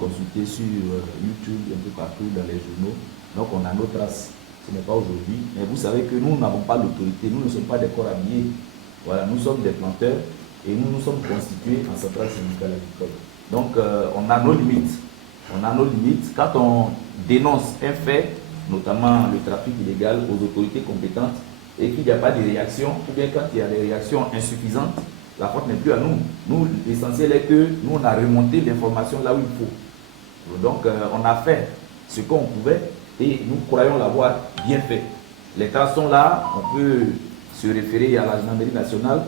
consulter sur YouTube, un peu partout dans les journaux. Donc on a nos traces. Ce n'est pas aujourd'hui. Mais vous savez que nous n'avons pas l'autorité. Nous ne sommes pas des corps habillés. Voilà, nous sommes des planteurs et nous sommes constitués en centrale syndicale agricole. Donc on a nos limites. On a nos limites. Quand on dénonce un fait, notamment le trafic illégal, aux autorités compétentes, et qu'il n'y a pas de réaction, ou bien quand il y a des réactions insuffisantes, la faute n'est plus à nous. Nous, l'essentiel est que nous, on a remonté l'information là où il faut. Donc, on a fait ce qu'on pouvait et nous croyons l'avoir bien fait. Les cas sont là, on peut se référer à la gendarmerie nationale,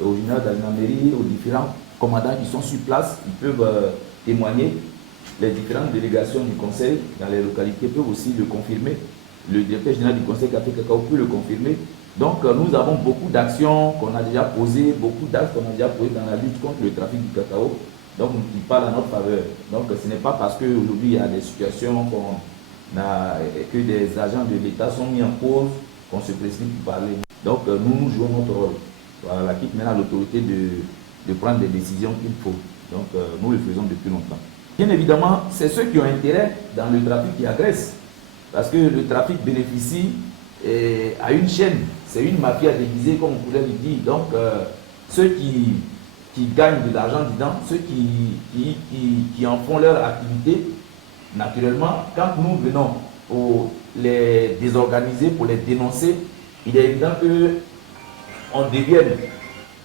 au général de la gendarmerie, aux différents commandants qui sont sur place, ils peuvent témoigner. Les différentes délégations du conseil dans les localités peuvent aussi le confirmer. Le directeur général du conseil Café Cacao peut le confirmer. Donc nous avons beaucoup d'actions qu'on a déjà posées, beaucoup d'actes qu'on a déjà posés dans la lutte contre le trafic du cacao. Donc qui parlent à notre faveur. Donc ce n'est pas parce qu'aujourd'hui il y a des situations que des agents de l'État sont mis en cause qu'on se précipite pour parler. Donc nous jouons notre rôle. Voilà, quitte maintenant à l'autorité de prendre des décisions qu'il faut. Donc nous le faisons depuis longtemps. Bien évidemment, c'est ceux qui ont intérêt dans le trafic qui agressent. Parce que le trafic bénéficie à une chaîne. C'est une mafia déguisée, comme on pourrait le dire. Donc, ceux qui gagnent de l'argent dedans, ceux qui en font leur activité, naturellement, quand nous venons pour les désorganiser, pour les dénoncer, il est évident qu'on devienne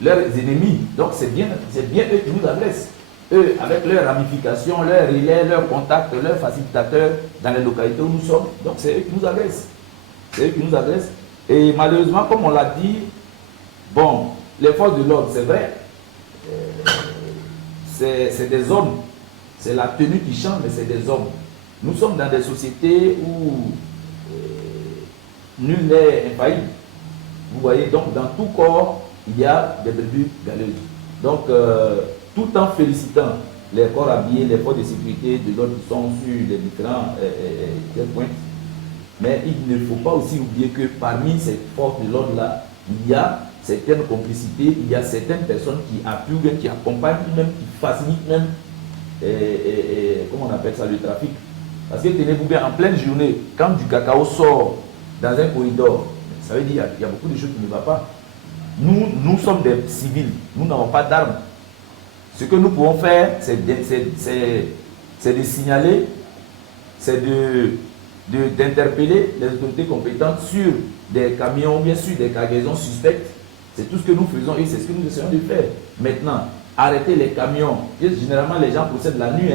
leurs ennemis. Donc, c'est bien eux qui nous agressent. Eux, avec leurs ramifications, leurs relais, leurs contacts, leurs facilitateurs dans les localités où nous sommes, donc c'est eux qui nous agressent. C'est eux qui nous agressent. Et malheureusement, comme on l'a dit, bon, les forces de l'ordre, c'est vrai, c'est des hommes. C'est la tenue qui change, mais c'est des hommes. Nous sommes dans des sociétés où nul n'est infaillible. Vous voyez, donc dans tout corps, il y a des brebis galeuses. Donc, tout en félicitant les corps habillés, les forces de sécurité de l'ordre qui sont sur les différents points. Mais il ne faut pas aussi oublier que parmi ces forces de l'ordre-là, il y a certaines complicités, il y a certaines personnes qui appuient, qui accompagnent, même qui facilitent même, comment on appelle ça, le trafic. Parce que tenez-vous bien, en pleine journée, quand du cacao sort dans un corridor, ça veut dire qu'il y a beaucoup de choses qui ne vont pas. Nous sommes des civils, nous n'avons pas d'armes. Ce que nous pouvons faire, c'est de signaler, c'est d'interpeller les autorités compétentes sur des camions, bien sûr des cargaisons suspectes. C'est tout ce que nous faisons et c'est ce que nous essayons de faire. Maintenant, arrêter les camions. Généralement, les gens procèdent la nuit.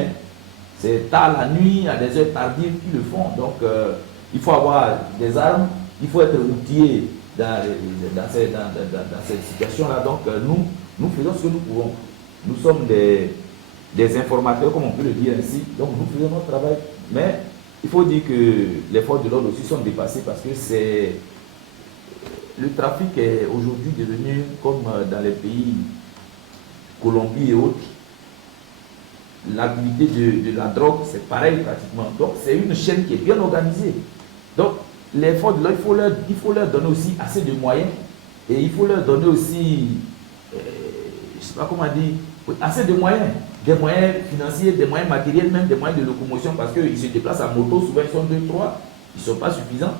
C'est tard la nuit, à des heures tardives qu'ils le font. Donc, il faut avoir des armes, il faut être outillé dans cette situation-là. Donc, nous faisons ce que nous pouvons. Nous sommes des informateurs, comme on peut le dire ainsi. Donc, nous faisons notre travail. Mais il faut dire que les forces de l'ordre aussi sont dépassées parce que le trafic est aujourd'hui devenu, comme dans les pays Colombie et autres, l'activité de la drogue, c'est pareil pratiquement. Donc, c'est une chaîne qui est bien organisée. Donc, les forces de l'ordre, il faut leur donner aussi assez de moyens et il faut leur donner aussi, je ne sais pas comment dire, assez de moyens, des moyens financiers, des moyens matériels, même des moyens de locomotion, parce qu'ils se déplacent à moto, souvent ils sont 2, 3, ils ne sont pas suffisants.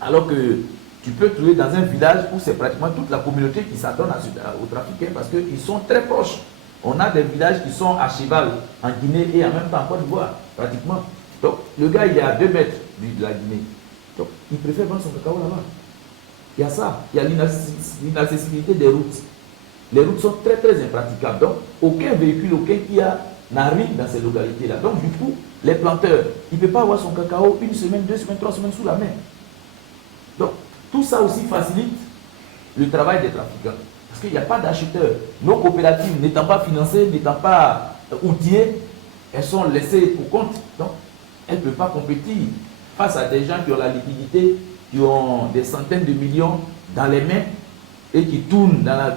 Alors que tu peux trouver dans un village où c'est pratiquement toute la communauté qui s'adonne aux trafiquants parce qu'ils sont très proches. On a des villages qui sont à cheval en Guinée et en même temps en Côte d'Ivoire, pratiquement. Donc le gars il est à 2 mètres de la Guinée. Donc il préfère vendre son cacao là-bas. Il y a ça, il y a l'inaccessibilité des routes. Les routes sont très très impraticables. Donc, aucun véhicule, aucun Kia n'arrive dans ces localités-là. Donc, du coup, les planteurs, il ne peut pas avoir son cacao 1 semaine, 2 semaines, 3 semaines sous la main. Donc, tout ça aussi facilite le travail des trafiquants. Parce qu'il n'y a pas d'acheteurs. Nos coopératives, n'étant pas financées, n'étant pas outillées, elles sont laissées pour compte. Donc, elles ne peuvent pas compétir face à des gens qui ont la liquidité, qui ont des centaines de millions dans les mains, et qui tournent dans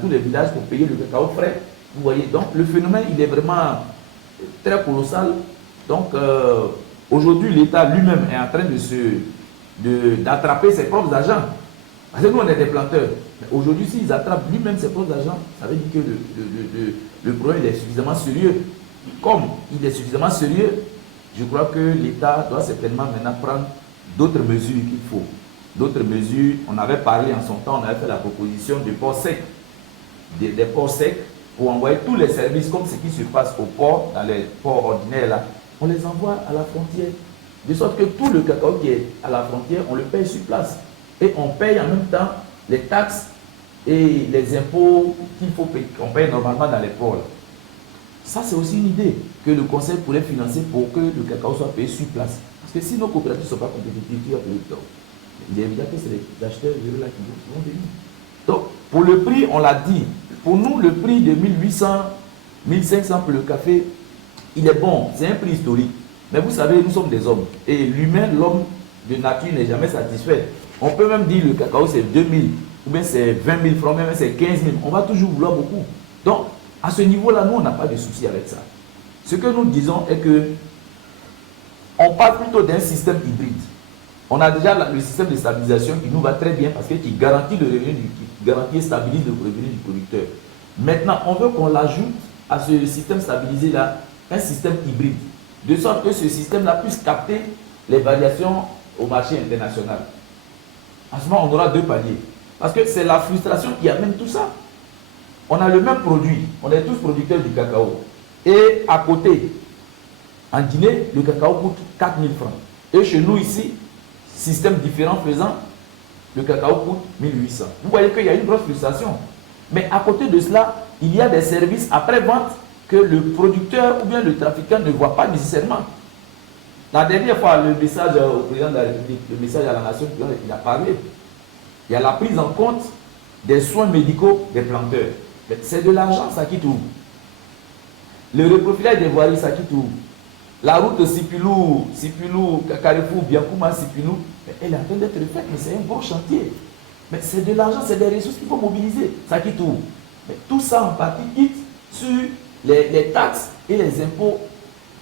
tous les villages pour payer le cacao frais. Vous voyez, donc le phénomène, il est vraiment très colossal. Donc, aujourd'hui, l'État lui-même est en train d'attraper ses propres agents. Parce que nous, on est des planteurs. Aujourd'hui, s'ils attrapent lui-même ses propres agents, ça veut dire que le problème est suffisamment sérieux. comme il est suffisamment sérieux, je crois que l'État doit certainement maintenant prendre d'autres mesures qu'il faut. D'autres mesures, on avait parlé en son temps, on avait fait la proposition de ports secs, des ports secs, pour envoyer tous les services, comme ce qui se passe au port, dans les ports ordinaires là, on les envoie à la frontière. De sorte que tout le cacao qui est à la frontière, on le paye sur place. Et on paye en même temps les taxes et les impôts qu'il faut payer, qu'on paye normalement dans les ports là. Ça, c'est aussi une idée que le conseil pourrait financer pour que le cacao soit payé sur place. Parce que si nos coopératives ne sont pas compétitives, tu vas payer le tort. Il est évident que c'est les acheteurs là qui vont venir. Donc, pour le prix, on l'a dit, pour nous, le prix de 1800, 1500 pour le café, il est bon, c'est un prix historique. Mais vous savez, nous sommes des hommes. Et l'humain, l'homme de nature n'est jamais satisfait. On peut même dire que le cacao c'est 2000, ou bien c'est 20 000 francs, même c'est 15 000. On va toujours vouloir beaucoup. Donc, à ce niveau-là, nous, on n'a pas de souci avec ça. Ce que nous disons est que on parle plutôt d'un système hybride. On a déjà le système de stabilisation qui nous va très bien parce qu'il garantit le revenu, qui garantit et stabilise le revenu du producteur. Maintenant, on veut qu'on l'ajoute à ce système stabilisé-là, un système hybride, de sorte que ce système-là puisse capter les variations au marché international. À ce moment, on aura deux paliers. Parce que c'est la frustration qui amène tout ça. On a le même produit, on est tous producteurs du cacao. Et à côté, en Guinée, le cacao coûte 4 000 francs. Et chez nous ici, système différent faisant, le cacao coûte 1800. Vous voyez qu'il y a une grosse frustration. Mais à côté de cela, il y a des services après-vente que le producteur ou bien le trafiquant ne voit pas nécessairement. La dernière fois, le message au président de la République, le message à la nation, il a parlé. Il y a la prise en compte des soins médicaux des planteurs. C'est de l'argent, ça quitte où? Le reprofilage des voiries, ça quitte où? La route Sipilou, Carrefour, Biancouma, Sipilou, elle est en train d'être faite, mais c'est un gros chantier. Mais c'est de l'argent, c'est des ressources qu'il faut mobiliser. Ça quitte où? Mais tout ça en partie quitte sur les taxes et les impôts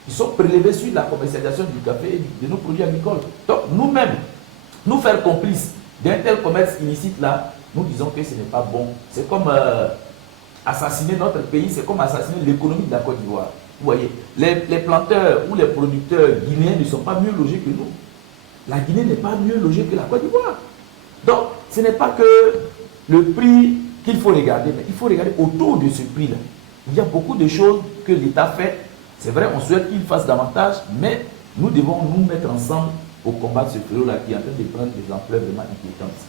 qui sont prélevés sur la commercialisation du café et de nos produits agricoles. Donc nous-mêmes, nous faire complices d'un tel commerce illicite là, nous disons que ce n'est pas bon. C'est comme assassiner notre pays, c'est comme assassiner l'économie de la Côte d'Ivoire. Vous voyez, les planteurs ou les producteurs guinéens ne sont pas mieux logés que nous. La Guinée n'est pas mieux logée que la Côte d'Ivoire. Donc, ce n'est pas que le prix qu'il faut regarder, mais il faut regarder autour de ce prix-là. Il y a beaucoup de choses que l'État fait. C'est vrai, on souhaite qu'il fasse davantage, mais nous devons nous mettre ensemble pour combattre ce fléau-là qui est en train de prendre des ampleurs vraiment inquiétantes.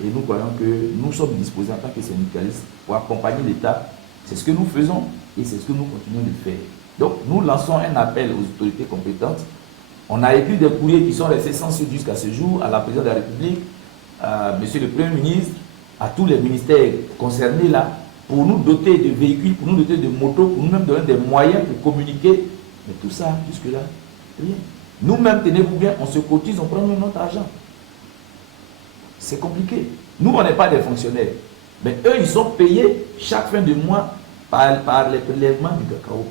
Et nous croyons que nous sommes disposés en tant que syndicalistes pour accompagner l'État. C'est ce que nous faisons et c'est ce que nous continuons de faire. Donc, nous lançons un appel aux autorités compétentes. On a écrit des courriers qui sont restés sans suite jusqu'à ce jour à la présidente de la République, à monsieur le Premier ministre, à tous les ministères concernés là, pour nous doter de véhicules, pour nous doter de motos, pour nous-mêmes donner des moyens pour communiquer. Mais tout ça, jusque-là, rien. Nous-mêmes, tenez-vous bien, on se cotise, on prend notre argent. C'est compliqué. Nous, on n'est pas des fonctionnaires. Mais eux, ils sont payés chaque fin de mois par les prélèvements du cacao.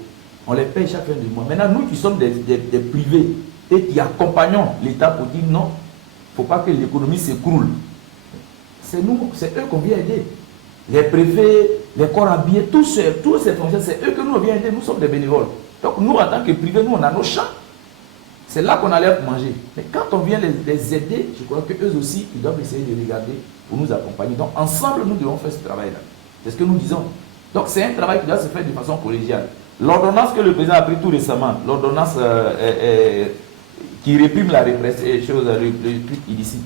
On les paye chaque fin de mois. Maintenant, nous qui sommes des privés et qui accompagnons l'État pour dire non, il ne faut pas que l'économie s'écroule. C'est nous, c'est eux qu'on vient aider. Les préfets, les corps habillés, tous ces fonctionnaires, c'est eux que nous vient aider. Nous sommes des bénévoles. Donc nous, en tant que privés, nous, on a nos champs. C'est là qu'on a l'air pour manger. Mais quand on vient les aider, je crois qu'eux aussi, ils doivent essayer de regarder pour nous accompagner. Donc ensemble, nous devons faire ce travail-là. C'est ce que nous disons. Donc c'est un travail qui doit se faire de façon collégiale. L'ordonnance que le président a prise tout récemment, l'ordonnance qui réprime la répression, le truc illicite,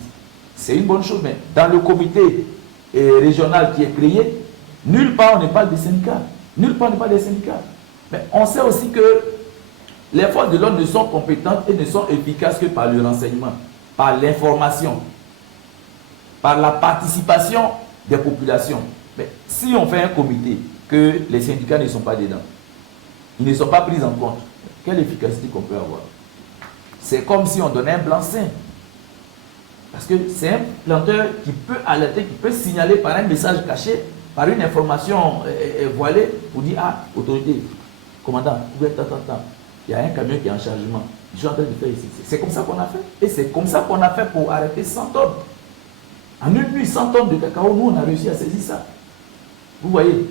c'est une bonne chose. Mais dans le comité régional qui est créé, nulle part on ne parle des syndicats. Nulle part on ne parle des syndicats. Mais on sait aussi que les forces de l'ordre ne sont compétentes et ne sont efficaces que par le renseignement, par l'information, par la participation des populations. Mais si on fait un comité, que les syndicats ne sont pas dedans, ils ne sont pas pris en compte, quelle efficacité qu'on peut avoir? C'est comme si on donnait un blanc-seing. Parce que c'est un planteur qui peut alerter, qui peut signaler par un message caché, par une information voilée, pour dire, ah, autorité, commandant, il y a un camion qui est en chargement. Je suis en train de faire ici. C'est comme ça qu'on a fait. Et c'est comme ça qu'on a fait pour arrêter 100 tonnes. En une nuit, 100 tonnes de cacao, nous, on a réussi à saisir ça. Vous voyez?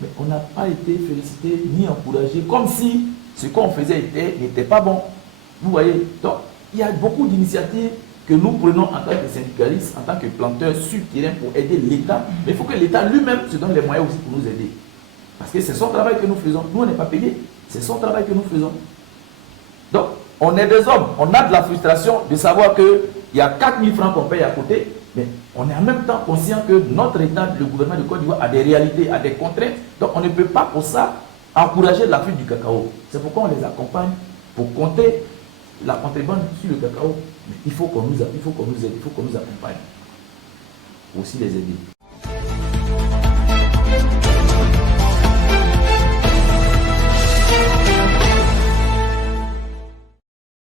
Mais on n'a pas été félicité ni encouragé, comme si ce qu'on faisait n'était pas bon. Vous voyez, donc il y a beaucoup d'initiatives que nous prenons en tant que syndicalistes, en tant que planteurs sur le terrain pour aider l'État. Mais il faut que l'État lui-même se donne les moyens aussi pour nous aider. Parce que c'est son travail que nous faisons. Nous, on n'est pas payés. C'est son travail que nous faisons. Donc, on est des hommes. On a de la frustration de savoir qu'il y a 4 000 francs qu'on paye à côté. Mais on est en même temps conscient que notre État, le gouvernement de Côte d'Ivoire, a des réalités, a des contraintes. Donc, on ne peut pas pour ça encourager la fuite du cacao. C'est pourquoi on les accompagne pour compter la contrebande sur le cacao. Mais il faut qu'on nous aide, il faut qu'on nous accompagne. Aussi les aider.